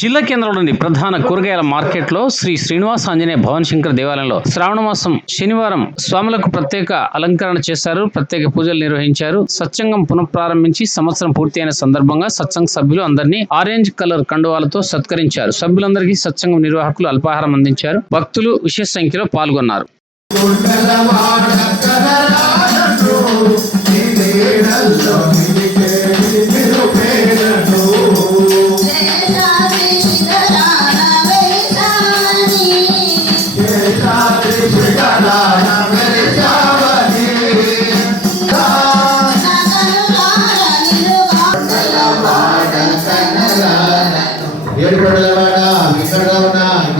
జిల్లా కేంద్రంలోని ప్రధాన కూరగాయల మార్కెట్లో శ్రీ శ్రీనివాస ఆంజనేయ భవన్ శంకర్ దేవాలయంలో శ్రావణ మాసం శనివారం స్వాములకు ప్రత్యేక అలంకరణ చేశారు. ప్రత్యేక పూజలు నిర్వహించారు. సత్సంగం పునఃప్రారంభించి సంవత్సరం పూర్తయిన సందర్భంగా సత్సంగ సభ్యులు అందరినీ ఆరెంజ్ కలర్ కండువాలతో సత్కరించారు. సభ్యులందరికీ సత్సంగం నిర్వాహకులు అల్పాహారం అందించారు. భక్తులు విశేష సంఖ్యలో పాల్గొన్నారు.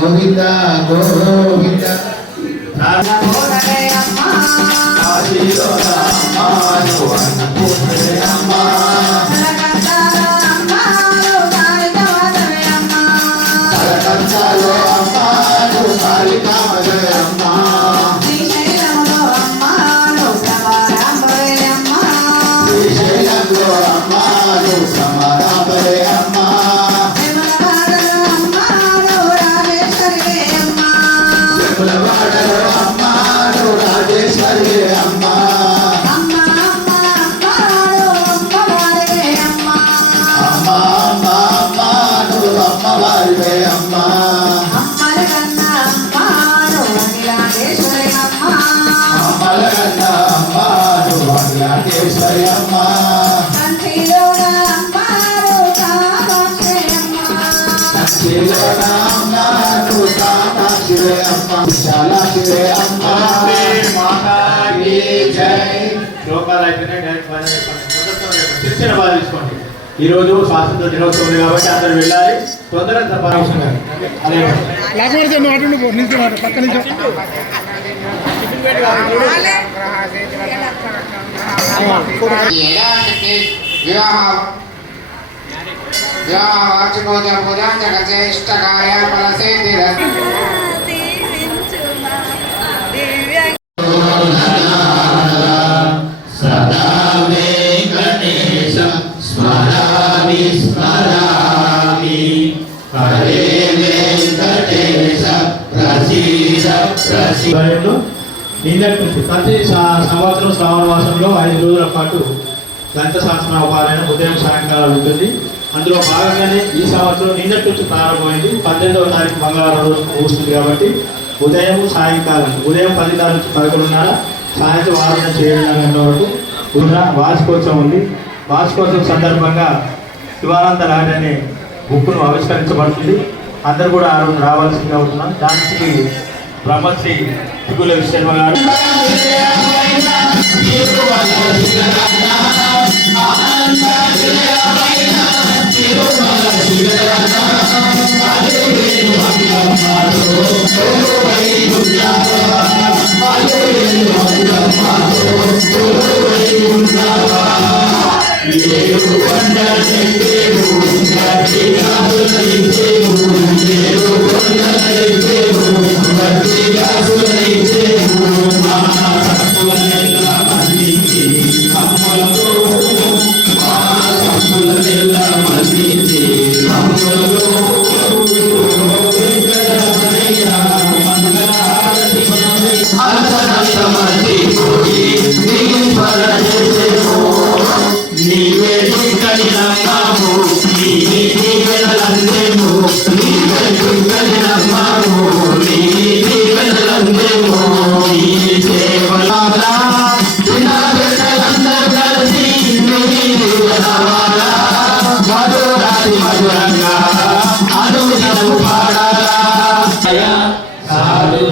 గోవింద గోవింద ఈ రోజు స్వాతంత్ర దినోత్సవం కాబట్టి అందరూ వెళ్ళాలి. తొందరగా ప్రతి సంవత్సరం శ్రావణ మాసంలో 5 రోజుల పాటు గ్రంథ శాసనాపారాయణ ఉదయం సాయంకాలం ఉంటుంది. అందులో భాగంగానే ఈ సంవత్సరం నిన్నటి నుంచి ప్రారంభమైంది. 18వ తారీఖు మంగళవారం రోజు ముగుస్తుంది కాబట్టి ఉదయం సాయంకాలం ఉదయం 10 నుంచి 11:30, సాయంత్రం 6 నుంచి 7 గంటల వరకు ఉన్న వార్షికోత్సవం ఉంది. వార్షికోత్సవం సందర్భంగా శివానంద లాడ్ అనే బుక్ను ఆవిష్కరించబడుతుంది. అందరూ కూడా ఆ రోజు రావాల్సిందిగా ఉంటున్నాం. దానికి బ్రహ్మశ్రీ తిగుల విశ్వ గారు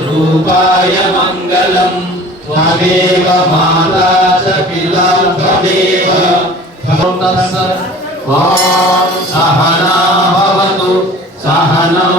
రూపాయ మంగళం త్వమేవ మాతా చ పితా త్వమేవ ఓం సహనా భవతు సహనౌ